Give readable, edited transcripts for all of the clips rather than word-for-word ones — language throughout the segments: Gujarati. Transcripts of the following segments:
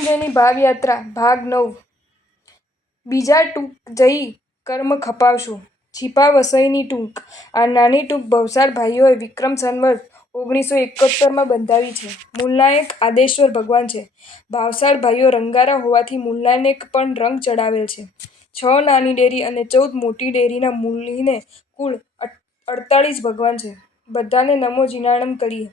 શત્રુંજયની ભાવયાત્રા ભાગ 9 બીજા ટૂંક જઈ કર્મ ખપાવશું. છીપા વસઈની ટૂંક આ નાની ટૂંક ભવસાર ભાઈઓએ વિક્રમ સંવત 1971માં બંધાવી છે. મૂલનાયક આદેશ્વર ભગવાન છે. ભાવસાર ભાઈઓ રંગારા હોવાથી મૂલનાને પણ રંગ ચડાવેલ છે. 6 નાની ડેરી અને 14 મોટી ડેરીના મૂલીને કુલ 48 ભગવાન છે. બધાને નમો જીનાણમ કરીએ.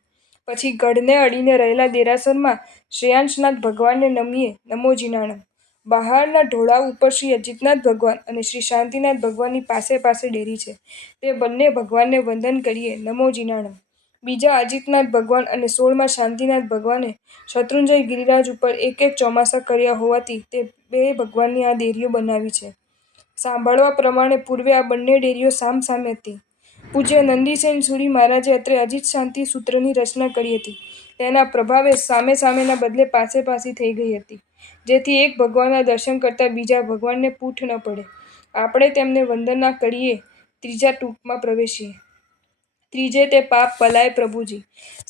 પછી ગઢને અડીને રહેલા દેરાસરમાં શ્રેયાંશનાથ ભગવાનને નમીએ નમો જીનાણમ. બહારના ઢોળાવ ઉપર શ્રી અજીતનાથ ભગવાન અને શ્રી શાંતિનાથ ભગવાનની પાસે પાસે ડેરી છે. તે બંને ભગવાનને વંદન કરીએ નમો જીનાણમ. બીજા અજીતનાથ ભગવાન અને 16મા શાંતિનાથ ભગવાને શત્રુંજય ગિરિરાજ ઉપર એક એક ચોમાસા કર્યા હોવાથી તે બે ભગવાનની આ ડેરીઓ બનાવી છે. સાંભળવા પ્રમાણે પૂર્વે આ બંને ડેરીઓ સામ સામે હતી. પૂજ્ય નંદિસેન સુરી મહારાજે અત્રે અજીત શાંતિ સૂત્રની રચના કરી હતી. તેના પ્રભાવે સામે સામેના બદલે પાસે પાસી થઈ ગઈ હતી. જેથી એક ભગવાનના દર્શન કરતાં બીજા ભગવાનને પૂઠ ન પડે. આપણે તેમને વંદના કરીએ ત્રીજા ટૂંકમાં પ્રવેશીએ. ત્રીજે તે પાપ પલાય પ્રભુજી.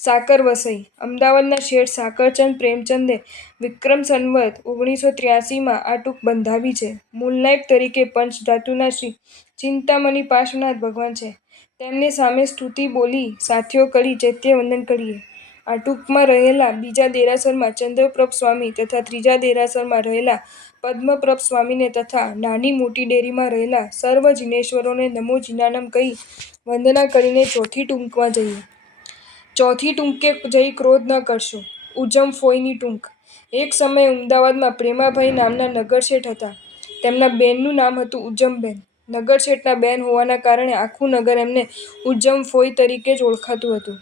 સાકર વસઈ અમદાવાદના શેઠ સાકરચંદ પ્રેમચંદે વિક્રમ સંવત 1983માં આ ટૂંક બંધાવી છે. મૂલનાયક તરીકે પંચધાતુના શ્રી ચિંતામણી પાર્શ્વનાથ ભગવાન છે. તેમની સામે સ્તુતિ બોલી સાથીઓ કરી ચૈત્યવંદન કરીએ. આ ટૂંકમાં રહેલા બીજા દેરાસરમાં ચંદ્રપ્રભ સ્વામી તથા ત્રીજા દેરાસરમાં રહેલા પદ્મપ્રભ સ્વામીને તથા નાની મોટી ડેરીમાં રહેલા સર્વ જીનેશ્વરોને નમો જીનાણમ કહી વંદના કરીને ચોથી ટૂંકમાં જઈએ. ચોથી ટૂંકે જઈ ક્રોધ ન કરશો. ઉજમ ફોઈની ટૂંક એક સમયે અમદાવાદમાં પ્રેમાભાઈ નામના નગરશેઠ હતા. તેમના બેનનું નામ હતું ઉજમબેન. નગરશેઠના બેન હોવાના કારણે આખું નગર એમને ઉજ્જમ ફોઈ તરીકે જ ઓળખાતું હતું.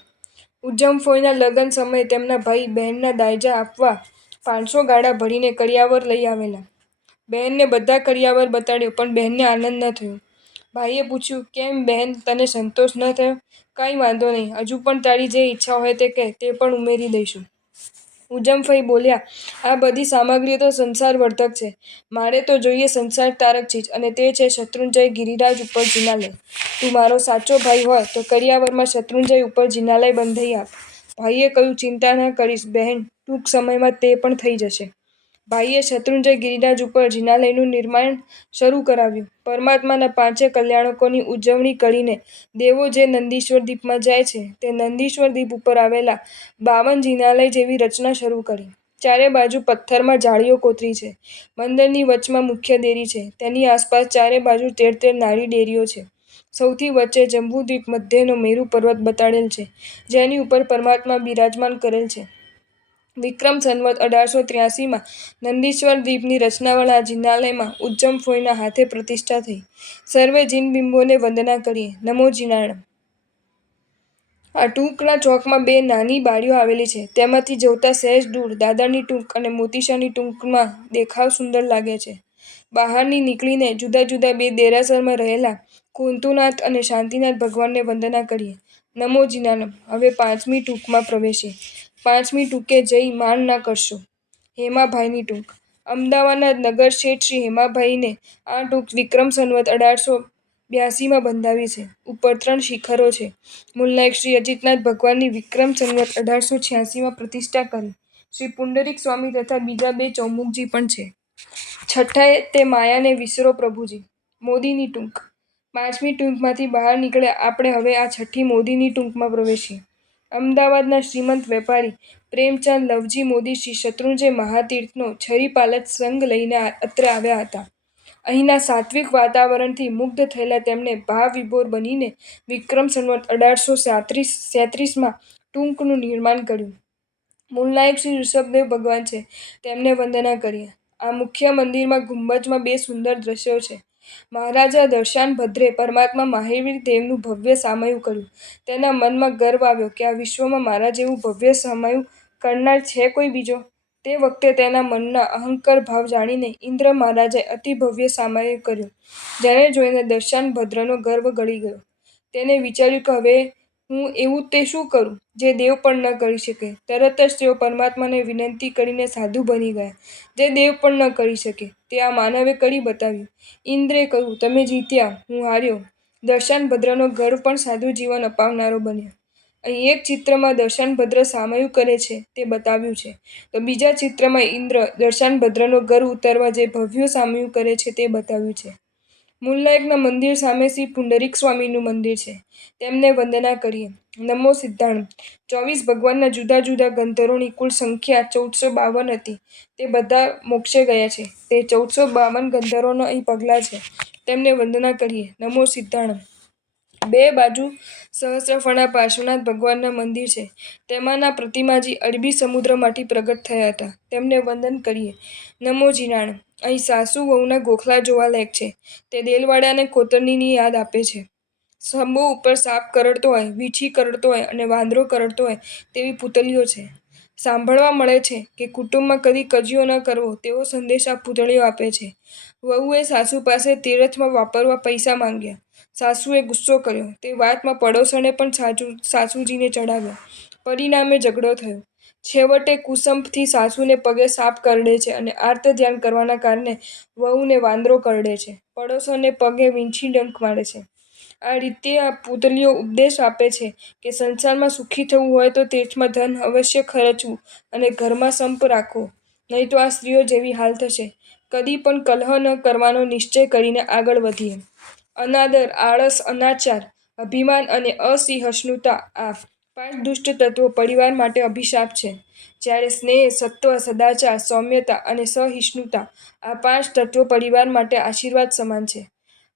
ઉજ્જમ ફોઈના લગ્ન સમયે તેમના ભાઈ બહેનના દાયજા આપવા 500 ગાડા ભરીને કરિયાવર લઈ આવેલા. બહેનને બધા કરિયાવર બતાડ્યો પણ બહેનને આનંદ ન થયો. ભાઈએ પૂછ્યું, કેમ બહેન તને સંતોષ ન થયો? કંઈ વાંધો નહીં, હજુ પણ તારી જે ઈચ્છા હોય તે કહે, તે પણ ઉમેરી દઈશું. ઉજમફઈ બોલ્યા, આ બધી સામગ્રીઓ તો સંસારવર્ધક છે. મારે તો જોઈએ સંસાર તારક ચીજ અને તે છે શત્રુંજય ગિરિરાજ ઉપર જિનાલય. તું મારો સાચો ભાઈ હોય તો કરિયાવરમાં શત્રુંજય ઉપર જિનાલય બંધાઈ આપ. ભાઈએ કહ્યું, ચિંતા ન કરીશ બહેન, ટૂંક સમયમાં તે પણ થઈ જશે. ભાઈએ શત્રુંજય ગિરિરાજ ઉપર જિનાલયનું નિર્માણ શરૂ કરાવ્યું. પરમાત્માના 5 કલ્યાણકોની ઉજવણી કરીને દેવો જે નંદીશ્વર દીપમાં જાય છે તે નંદીશ્વર દીપ ઉપર આવેલા 52 જિનાલય જેવી રચના શરૂ કરી. ચારે બાજુ પથ્થરમાં જાળીઓ કોતરી છે. મંદિરની વચમાં મુખ્ય ડેરી છે. તેની આસપાસ ચારે બાજુ 13 નાની ડેરીઓ છે. સૌથી વચ્ચે જંબુદ્વીપ મધ્યનો મેરુ પર્વત બતાડેલ છે, જેની ઉપર પરમાત્મા બિરાજમાન કરેલ છે. વિક્રમ સંવત 1883માં નંદીશ્વર દીપની રચનાવાળા આ જિનાલયમાં ઉજ્જમ ફોઈના હાથે પ્રતિષ્ઠા થઈ. સર્વે જીનબિંબોને વંદના કરીએ નમો જીનાણમ. આ ટૂંકના ચોકમાં 2 નાની બારીઓ આવેલી છે. તેમાંથી જોતા સહેજ દૂર દાદરની ટૂંક અને મોતીસાની ટૂંકમાં દેખાવ સુંદર લાગે છે. બહારની નીકળીને જુદા જુદા 2 દેરાસરમાં રહેલા કુંતુનાથ અને શાંતિનાથ ભગવાનને વંદના કરીએ નમો જીનાણમ. હવે 5મી ટૂંકમાં પ્રવેશીએ. 5મી ટૂંકે જઈ માન ના કરશો. હેમાભાઈની ટૂંક અમદાવાદના નગરશેઠ શ્રી હેમાભાઈને આ ટૂંક વિક્રમ સંવત 1882માં બંધાવી છે. ઉપર 3 શિખરો છે. મૂલનાયક શ્રી અજીતનાથ ભગવાનની વિક્રમ સંવત 1886માં પ્રતિષ્ઠા કરી. શ્રી પુંડરીક સ્વામી તથા બીજા 2 ચૌમુખજી પણ છે. છઠ્ઠાએ તે માયાને વિસરો પ્રભુજી. મોદીની ટૂંક 5મી ટૂંકમાંથી બહાર નીકળ્યા આપણે હવે આ છઠ્ઠી મોદીની ટૂંકમાં પ્રવેશીએ. અમદાવાદના શ્રીમંત વેપારી પ્રેમચંદ લવજી મોદી શ્રી શત્રુંજય મહાતીર્થનો છરીપાલત સંઘ લઈને અત્રે આવ્યા હતા. અહીંના સાત્વિક વાતાવરણથી મુગ્ધ થયેલા તેમણે ભાવવિભોર બનીને વિક્રમ સંવત 1833માં ટૂંકનું નિર્માણ કર્યું. મૂલનાયક શ્રી ઋષભદેવ ભગવાન છે. તેમને વંદના કરીએ. આ મુખ્ય મંદિરમાં ગુંબજમાં 2 સુંદર દ્રશ્યો છે. મહારાજા દર્શાનભદ્રે પરમાત્મા મહાવીર દેવનું ભવ્ય સામયું કર્યું. તેના મનમાં ગર્વ આવ્યો કે આ વિશ્વમાં મારા જેવું ભવ્ય સામયું કરનાર છે કોઈ બીજો? તે વખતે તેના મનના અહંકાર ભાવ જાણીને ઇન્દ્ર મહારાજે અતિ ભવ્ય સામયું કર્યું. જેને જોઈને દર્શાનભદ્રનો ગર્વ ગળી ગયો. તેને વિચાર્યું કે હવે હું એવું તે શું કરું, જે દેવ પણ ન કરી શકે. તરત જ તેઓ પરમાત્માને વિનંતી કરીને સાધુ બની ગયા. જે દેવ પણ ન કરી શકે તે આ માનવે કરી બતાવ્યું. ઇન્દ્રે કહ્યું, તમે જીત્યા, હું હાર્યો. દર્શાનભદ્રનો ગર્વ પણ સાધુ જીવન અપાવનારો બન્યો. અહીં એક ચિત્રમાં દશાનભદ્ર સામયું કરે છે તે બતાવ્યું છે, તો બીજા ચિત્રમાં ઇન્દ્ર દશાનભદ્રનો ગર ઉતારવા જે ભવ્ય સામયું કરે છે તે બતાવ્યું છે. મૂલનાયકના મંદિર સામે શ્રી પુંડરીક સ્વામીનું મંદિર છે. તેમને વંદના કરીએ. નમો સિદ્ધાણમ. 24 ભગવાનના જુદા જુદા ગંધર્વોની કુલ સંખ્યા 1452 હતી. તે બધા મોક્ષે ગયા છે. તે 1452 ગંધર્વોનો અહીં પગલા છે. તેમને વંદના કરીએ. નમો સિદ્ધાણમ. બે બાજુ સહસ્રફણા પાર્શ્વનાથ ભગવાનના મંદિર છે. તેમાંના પ્રતિમાજી અરબી સમુદ્રમાંથી પ્રગટ થયા હતા. તેમને વંદન કરીએ. નમો જીનાણમ. અહીં સાસુ વહુના ગોખલા જોવાલાયક છે. તે દેલવાડા અને કોતરણીની યાદ આપે છે. સ્તંભો ઉપર સાપ કરડતો હોય, વીંછી કરડતો હોય અને વાંદરો કરડતો હોય તેવી પૂતળીઓ છે. સાંભળવા મળે છે કે કુટુંબમાં કદી કજિયો ન કરવો તેવો સંદેશ આ પૂતળીઓ આપે છે. વહુએ સાસુ પાસે તીરથમાં વાપરવા પૈસા માંગ્યા. સાસુએ ગુસ્સો કર્યો. તે વાતમાં પડોશણે પણ સાસુજીને ચડાવ્યો. પરિણામે ઝઘડો થયો. છેવટે કુસંપથી સાસુને પગે સાપ કરડે છે અને આર્ત ધ્યાન કરવાના કારણે વહુને વાંદરો કરડે છે. પડોશોને પગે વીંછી ડંખ મારે છે. આ રીતે આ પૂતળીઓ ઉપદેશ આપે છે કે સંસારમાં સુખી થવું હોય તો તીર્થમાં ધન અવશ્ય ખર્ચવું અને ઘરમાં સંપ રાખવો, નહીં તો આ સ્ત્રીઓ જેવી હાલ થશે. કદી પણ કલહ ન કરવાનો નિશ્ચય કરીને આગળ વધીએ. અનાદર, આળસ, અનાચાર, અભિમાન અને અસહિષ્ણુતા આ 5 દુષ્ટ તત્વો પરિવાર માટે અભિશાપ છે. જ્યારે સ્નેહ, સત્વ, સદાચાર, સૌમ્યતા અને સહિષ્ણુતા આ 5 તત્વો પરિવાર માટે આશીર્વાદ સમાન છે.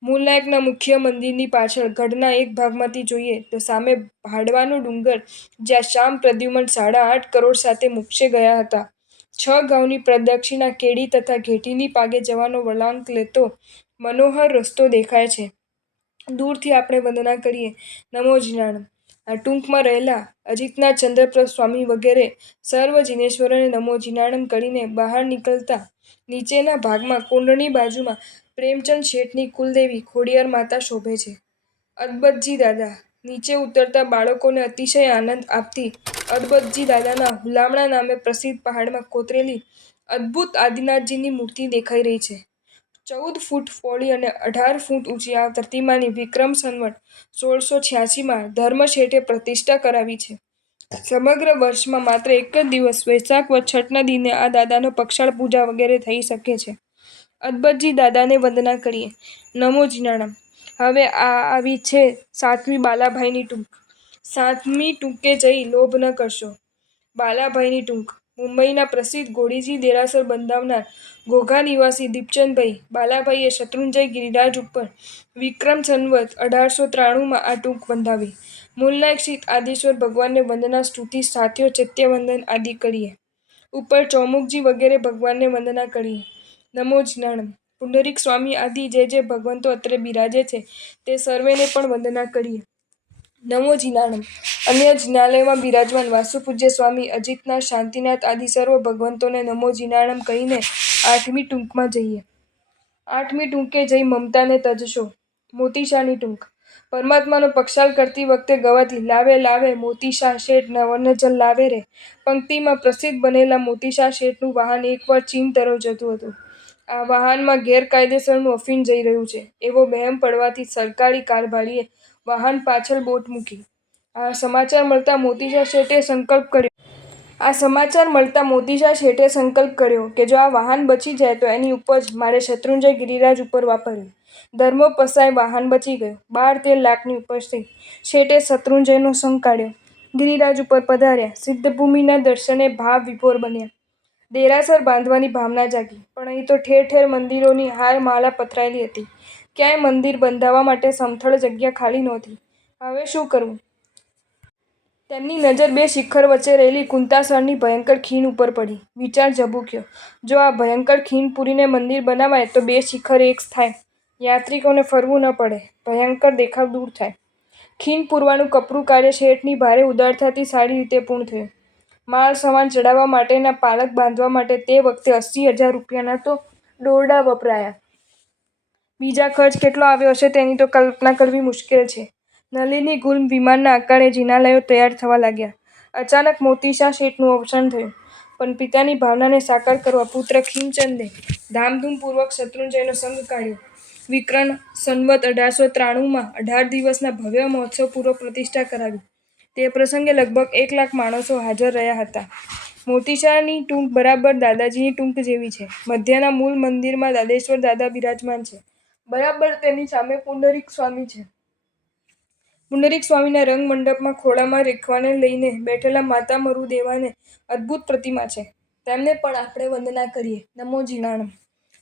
મૂલનાયકના મુખ્ય મંદિરની પાછળ ગઢના એક ભાગમાંથી જોઈએ તો સામે ભાડવાનો ડુંગર, જ્યાં શ્યામ પ્રદ્યુમન 8.5 કરોડ સાથે મોક્ષે ગયા હતા. 6 ગાઉની પ્રદક્ષિણા કેડી તથા ઘેટીની પાગે જવાનો વળાંક લેતો મનોહર રસ્તો દેખાય છે. દૂરથી આપણે વંદના કરીએ. નમો જીનાણમ. આ ટૂંકમાં રહેલા અજિતનાથ ચંદ્રપ્રભ સ્વામી વગેરે સર્વ જીનેશ્વરોને નમો જીનાણમ કરીને બહાર નીકળતા નીચેના ભાગમાં કુંડની બાજુમાં પ્રેમચંદ શેઠની કુલદેવી ખોડિયાર માતા શોભે છે. અદબતજી દાદા. નીચે ઉતરતા બાળકોને અતિશય આનંદ આપતી અદબતજી દાદાના હુલામણા નામે પ્રસિદ્ધ પહાડમાં કોતરેલી અદભુત આદિનાથજીની મૂર્તિ દેખાઈ રહી છે. 14 ફૂટ પહોળી અને 18 ફૂટ ઊંચી આ પ્રતિમાની વિક્રમ સંવત 1686માં ધર્મશેઠે પ્રતિષ્ઠા કરાવી છે. સમગ્ર વર્ષમાં માત્ર એક જ દિવસ વૈશાખ વદ છઠના દિને આ દાદાનો પક્ષાળ પૂજા વગેરે થઈ શકે છે. અદબતજી દાદાને વંદના કરીએ. નમો જીનાણમ. હવે આવી છે 7મી બાલાભાઈની ટૂંક. 7મી ટૂંકે જઈ લોભ ન કરશો. બાલાભાઈની ટૂંક. મુંબઈના પ્રસિદ્ધ ઘોડીજી દેરાસર બંધાવનાર ઘોઘા નિવાસી દીપચંદભાઈ બાલાભાઈએ શત્રુંજય ગિરિરાજ ઉપર વિક્રમ સંવત 1893માં આ ટૂંક બંધાવી. મૂલનાયક શ્રી આદેશ્વર ભગવાનને વંદના સ્તુતિ સાથ્યો ચૈત્યવંદન આદિ કરીએ. ઉપર ચૌમુખજી વગેરે ભગવાનને વંદના કરીએ. નમો જીનાણમ. પુંડરીક સ્વામી આદિ જે ભગવંતો અત્રે બિરાજે છે તે સર્વેને પણ વંદના કરીએ. નમો જીનાણમ. અન્ય જિનાલયમાં બિરાજમાન વાસુપૂજ્ય સ્વામી અજિતનાથ, શાંતિનાથ આદિ સર્વ ભગવંતોને નમો જીનાણમ કહીને 8મી ટૂંકમાં જઈએ. 8મી ટૂંકે જઈ મમતાને તજશો. મોતીશાની ટૂંક. પરમાત્માનો પક્ષાલ કરતી વખતે ગવાતી લાવે લાવે મોતીશા શેઠ નવનજલ લાવે રે પંક્તિમાં પ્રસિદ્ધ બનેલા મોતીશા શેઠનું વાહન એકવાર ચીન તરફ જતું હતું. આ વાહનમાં ગેરકાયદેસરનું અફીણ જઈ રહ્યું છે એવો વહેમ પડવાથી સરકારી કારભારીએ વાહન પાછળ બોટ મૂકી. આ સમાચાર મળતા મોતીશા શેઠે સંકલ્પ કર્યો કે જો આ વાહન બચી જાય તો એની ઉપજ મારે શત્રુંજય ગિરિરાજ ઉપર વાપરવી. ધર્મોપસાય વાહન બચી ગયું. 12-13 લાખની ઉપજ થઈ. શેઠે શત્રુંજયનો સંગ કાઢ્યો. ગિરિરાજ ઉપર પધાર્યા. સિદ્ધભૂમિના દર્શને ભાવ વિભોર બન્યા. દેરાસર બાંધવાની ભાવના જાગી. પણ અહીં તો ઠેર ઠેર મંદિરોની હાર માળા પથરાયેલી હતી. ક્યાંય મંદિર બંધાવવા માટે સમથળ જગ્યા ખાલી નહોતી. હવે શું કરવું? તેમની નજર 2 શિખર વચ્ચે રહેલી કુંતાસરની ભયંકર ખીણ ઉપર પડી. વિચાર ઝબૂક્યો. જો આ ભયંકર ખીણ પૂરીને મંદિર બનાવાય તો 2 શિખર એક થાય. યાત્રિકોને ફરવું ન પડે. ભયંકર દેખાવ દૂર થાય. ખીણ પૂરવાનું કપરું કાર્ય શેઠની ભારે ઉદારતાથી સારી રીતે પૂર્ણ થયું. માલ સામાન ચડાવવા માટેના પાલખ બાંધવા માટે તે વખતે 80,000 રૂપિયાના તો દોરડા વપરાયા. બીજા ખર્ચ કેટલો આવ્યો હશે તેની તો કલ્પના કરવી મુશ્કેલ છે. નલિની ગુલ્મ વિમાનના આકારે જિનાલયો તૈયાર થવા લાગ્યા. અચાનક મોતીશા શેઠનું અવસાન થયું. પણ પિતાની ભાવનાને સાકાર કરવા પુત્ર ખીમચંદે ધામધૂમપૂર્વક શત્રુંજયનો સંગ કાઢ્યો. વિક્રમ સંવત 1893માં 18 દિવસના ભવ્ય મહોત્સવપૂર્વક પ્રતિષ્ઠા કરાવી. તે પ્રસંગે લગભગ 1 લાખ માણસો હાજર રહ્યા હતા. મોતીશાની ટૂંક બરાબર દાદાજીની ટૂંક જેવી છે. મધ્યના મૂળ મંદિરમાં દાદેશ્વર દાદા બિરાજમાન છે. બરાબર તેની સામે પુંડરીક સ્વામી છે. પુંડરીક સ્વામીના રંગમંડપમાં ખોળામાં રેખવાને લઈને બેઠેલા માતા મરુદેવાની અદભુત પ્રતિમા છે. તેમને પણ આપણે વંદના કરીએ. નમો જીણાણમ.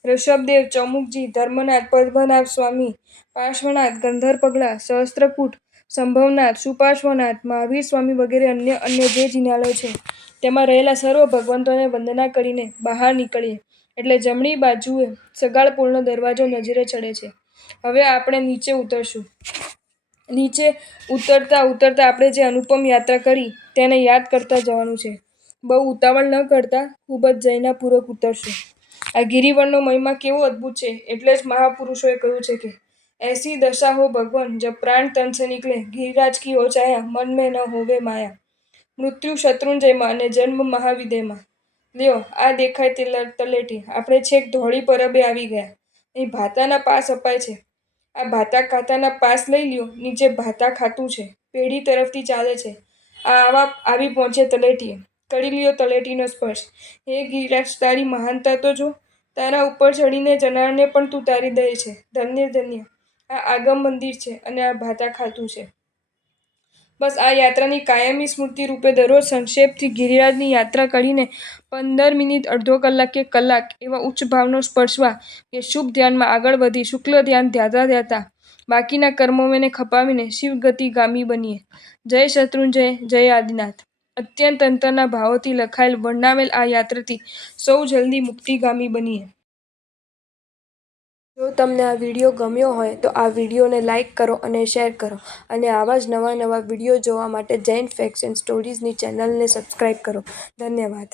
ઋષભદેવ, ચૌમુખજી, ધર્મનાથ, પદ્મનાભ સ્વામી, પાર્શ્વનાથ, ગંધર પગલા, સહસ્ત્રકૂટ, સંભવનાથ, સુપાર્શ્વનાથ, મહાવીર સ્વામી વગેરે અન્ય જે જિનાલયો છે તેમાં રહેલા સર્વ ભગવંતોને વંદના કરીને બહાર નીકળીએ એટલે જમણી બાજુએ સગાળપુરનો દરવાજો નજરે ચડે છે. હવે આપણે નીચે ઉતરશું. નીચે ઉતરતા આપણે જે અનુપમ યાત્રા કરી તેને યાદ કરતા જવાનું છે. બહુ ઉતાવળ ન કરતા ખૂબ જ જયનાપૂર્વક ઉતરશું. આ ગિરિવરનો મહિમા કેવો અદભુત છે એટલે જ મહાપુરુષોએ કહ્યું છે કે ऐसी दशा हो भगवन जब प्राण तन से निकले गिरिराज की हो छाया मन में न होवे माया. મૃત્યુ શત્રુંજયમાં અને જન્મ મહાવિદયમાં. લ્યો આ દેખાય તલેટી. આપણે છેક ધોળી પરબે આવી ગયા. અહીં ભાતાના પાસ અપાય છે. આ ભાતા ખાતાના પાસ લઈ લ્યો. નીચે ભાતા ખાતું છે. પેઢી તરફથી ચાલે છે. આવી પહોંચે તલેટીએ. કરી લ્યો તલેટીનો સ્પર્શ. હે ગિરિરાજ, તારી મહાનતા તો જો. તારા ઉપર ચડીને જનારને પણ તું તારી દે છે. ધન્ય ધન્ય. આ આગમ મંદિર છે અને આ ભાતા ખાતું છે. બસ આ યાત્રાની કાયમી સ્મૃતિ રૂપે દરરોજ સંક્ષેપથી ગિરિરાજની યાત્રા કરીને 15 મિનિટ, અડધો કલાક કે કલાક એવા ઉચ્ચ ભાવનો સ્પર્શવા કે શુભ ધ્યાનમાં આગળ વધી શુક્લ ધ્યાન ધ્યાતા બાકીના કર્મોને ખપાવીને શિવગતિગામી બનીએ. જય શત્રુંજય, જય આદિનાથ. અત્યંત અંતરના ભાવોથી લખાયેલ વર્ણવેલ આ યાત્રાથી સૌ જલ્દી મુક્તિગામી બનીએ. જો તમને આ વિડીયો ગમ્યો હોય તો આ વિડીયોને લાઇક કરો અને શેર કરો અને આવા જ નવા વિડીયો જોવા માટે જૈન ફેક્ટ્સ એન્ડ સ્ટોરીઝની ચેનલને સબસ્ક્રાઈબ કરો. ધન્યવાદ.